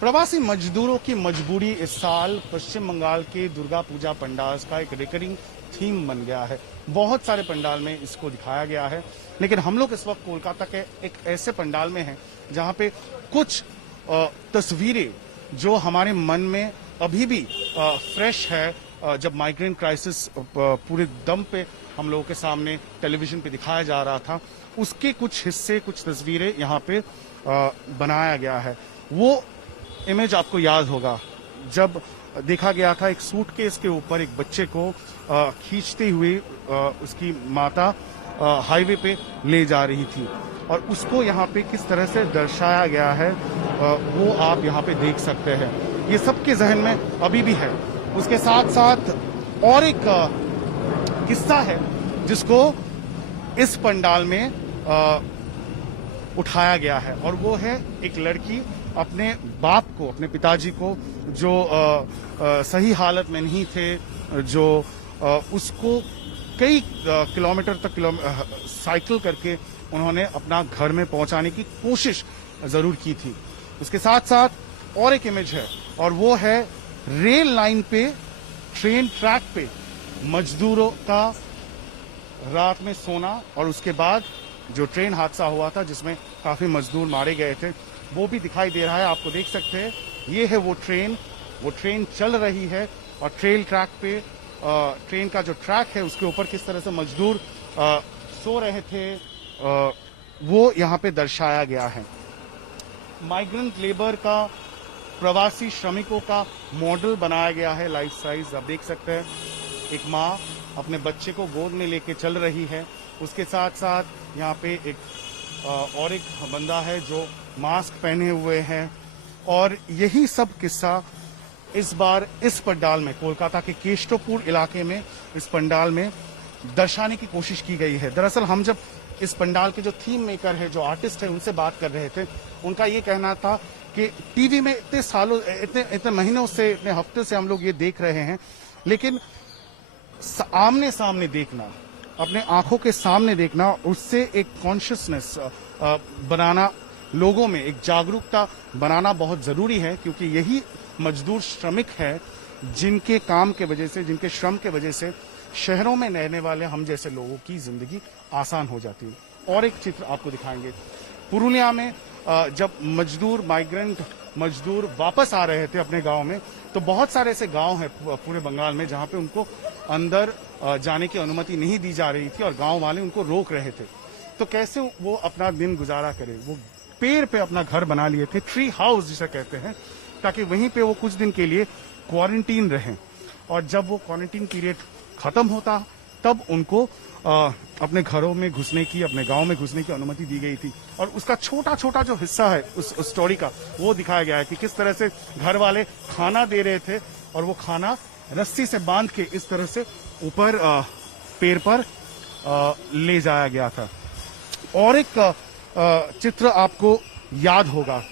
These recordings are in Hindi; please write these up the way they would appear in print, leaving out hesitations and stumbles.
प्रवासी मजदूरों की मजबूरी इस साल पश्चिम बंगाल के दुर्गा पूजा पंडाल का एक रिकरिंग थीम बन गया है। बहुत सारे पंडाल में इसको दिखाया गया है, लेकिन हम लोग इस वक्त कोलकाता के एक ऐसे पंडाल में हैं जहां पे कुछ तस्वीरें जो हमारे मन में अभी भी फ्रेश है। जब माइग्रेंट क्राइसिस पूरे दम पे हम लोगों के सामने टेलीविजन पे दिखाया जा रहा था, उसके कुछ हिस्से, कुछ तस्वीरें यहाँ पे बनाया गया है। वो इमेज आपको याद होगा जब देखा गया था एक सूटकेस के ऊपर एक बच्चे को खींचते हुए उसकी माता हाईवे पे ले जा रही थी, और उसको यहाँ पे किस तरह से दर्शाया गया है वो आप यहाँ पे देख सकते हैं। ये सबके जहन में अभी भी है। उसके साथ साथ और एक किस्सा है जिसको इस पंडाल में उठाया गया है, और वो है एक लड़की अपने बाप को, अपने पिताजी को, जो सही हालत में नहीं थे, जो उसको कई किलोमीटर तक साइकिल करके उन्होंने अपना घर में पहुंचाने की कोशिश जरूर की थी। उसके साथ साथ और एक इमेज है, और वो है रेल लाइन पे, ट्रेन ट्रैक पे मजदूरों का रात में सोना, और उसके बाद जो ट्रेन हादसा हुआ था जिसमें काफी मजदूर मारे गए थे, वो भी दिखाई दे रहा है। आपको देख सकते हैं, ये है वो ट्रेन चल रही है, और ट्रेन ट्रैक पे ट्रेन का जो ट्रैक है उसके ऊपर किस तरह से मजदूर सो रहे थे वो यहाँ पे दर्शाया गया है। माइग्रेंट लेबर का, प्रवासी श्रमिकों का मॉडल बनाया गया है लाइफ साइज। आप देख सकते हैं एक माँ अपने बच्चे को गोद में लेके चल रही है। उसके साथ साथ यहाँ पे और एक बंदा है जो मास्क पहने हुए हैं, और यही सब किस्सा इस बार इस पंडाल में, कोलकाता के केशवपुर इलाके में इस पंडाल में दर्शाने की कोशिश की गई है। दरअसल हम जब इस पंडाल के जो थीम मेकर है, जो आर्टिस्ट है, उनसे बात कर रहे थे, उनका ये कहना था कि टीवी में इतने सालों, इतने महीनों से, इतने हफ्ते से हम लोग ये देख रहे हैं, लेकिन आमने सामने देखना, अपने आंखों के सामने देखना, उससे एक कॉन्शियसनेस बनाना, लोगों में एक जागरूकता बनाना बहुत जरूरी है, क्योंकि यही मजदूर श्रमिक है जिनके काम के वजह से, जिनके श्रम के वजह से शहरों में रहने वाले हम जैसे लोगों की जिंदगी आसान हो जाती है। और एक चित्र आपको दिखाएंगे, पुरुलिया में जब माइग्रेंट मजदूर वापस आ रहे थे अपने गांव में, तो बहुत सारे ऐसे गांव हैं पूरे बंगाल में जहां पे उनको अंदर जाने की अनुमति नहीं दी जा रही थी, और गांव वाले उनको रोक रहे थे। तो कैसे वो अपना दिन गुजारा करे? वो पेड़ पे अपना घर बना लिए थे, ट्री हाउस जिसे कहते हैं, ताकि वहीं पे वो कुछ दिन के लिए क्वारंटीन रहें। और जब वो क्वारंटीन पीरियड खत्म होता, तब उनको अपने घरों में घुसने की, अपने गांव में घुसने की अनुमति दी गई थी। और उसका छोटा छोटा जो हिस्सा है उस स्टोरी का, वो दिखाया गया है कि किस तरह से घर वाले खाना दे रहे थे, और वो खाना रस्सी से बांध के इस तरह से ऊपर पेड़ पर ले जाया गया था। और एक चित्र आपको याद होगा,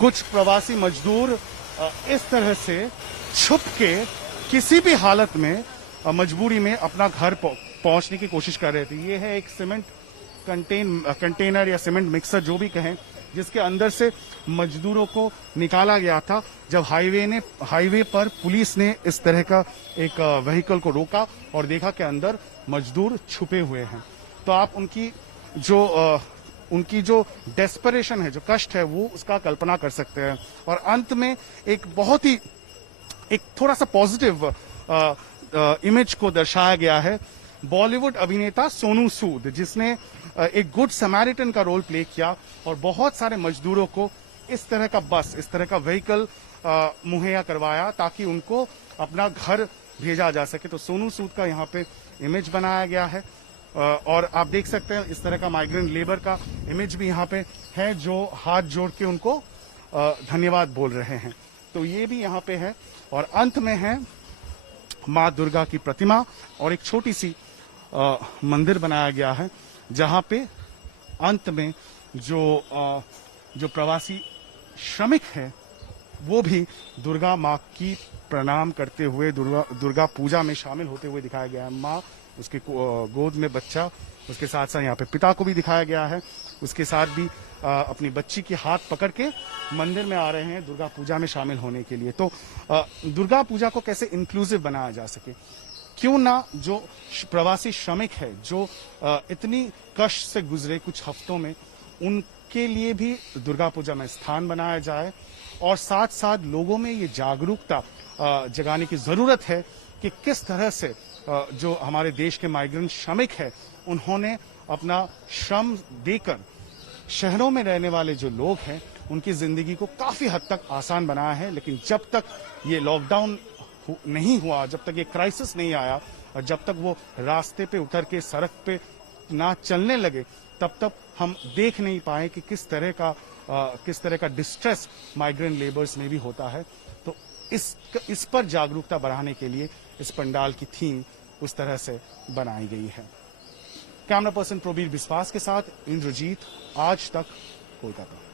कुछ प्रवासी मजदूर इस तरह से छुप के किसी भी हालत में, मजबूरी में अपना घर पहुंचने की कोशिश कर रहे थे। ये है एक सीमेंट कंटेनर या सीमेंट मिक्सर, जो भी कहें, जिसके अंदर से मजदूरों को निकाला गया था जब हाईवे पर पुलिस ने इस तरह का एक व्हीकल को रोका और देखा कि अंदर मजदूर छुपे हुए हैं। तो आप उनकी जो डेस्परेशन है, जो कष्ट है, वो उसका कल्पना कर सकते हैं। और अंत में एक बहुत ही एक थोड़ा सा पॉजिटिव इमेज को दर्शाया गया है। बॉलीवुड अभिनेता सोनू सूद, जिसने एक गुड समैरिटन का रोल प्ले किया और बहुत सारे मजदूरों को इस तरह का बस, इस तरह का व्हीकल मुहैया करवाया ताकि उनको अपना घर भेजा जा सके। तो सोनू सूद का यहाँ पे इमेज बनाया गया है, और आप देख सकते हैं इस तरह का माइग्रेंट लेबर का इमेज भी यहाँ पे है, जो हाथ जोड़ के उनको धन्यवाद बोल रहे हैं। तो ये भी यहाँ पे है। और अंत में है माँ दुर्गा की प्रतिमा, और एक छोटी सी मंदिर बनाया गया है, जहाँ पे अंत में जो प्रवासी श्रमिक है वो भी दुर्गा माँ की प्रणाम करते हुए, दुर्गा पूजा में शामिल होते हुए दिखाया गया है। माँ, उसके गोद में बच्चा उसके साथ साथ यहाँ पे पिता को भी दिखाया गया है, उसके साथ भी अपनी बच्ची के हाथ पकड़ के मंदिर में आ रहे हैं दुर्गा पूजा में शामिल होने के लिए। तो दुर्गा पूजा को कैसे इंक्लूसिव बनाया जा सके, क्यों ना जो प्रवासी श्रमिक है जो इतनी कष्ट से गुजरे कुछ हफ्तों में, उनके लिए भी दुर्गा पूजा में स्थान बनाया जाए, और साथ साथ लोगों में ये जागरूकता जगाने की जरूरत है कि किस तरह से जो हमारे देश के माइग्रेंट श्रमिक है उन्होंने अपना श्रम देकर शहरों में रहने वाले जो लोग हैं उनकी जिंदगी को काफी हद तक आसान बनाया है। लेकिन जब तक ये लॉकडाउन नहीं हुआ, जब तक ये क्राइसिस नहीं आया और जब तक वो रास्ते पे उतर के सड़क पे ना चलने लगे, तब तक हम देख नहीं पाए कि किस तरह का डिस्ट्रेस माइग्रेंट लेबर्स में भी होता है। तो इस पर जागरूकता बढ़ाने के लिए इस पंडाल की थीम उस तरह से बनाई गई है। कैमरा पर्सन प्रवीर विश्वास के साथ इंद्रजीत, आज तक, कोलकाता।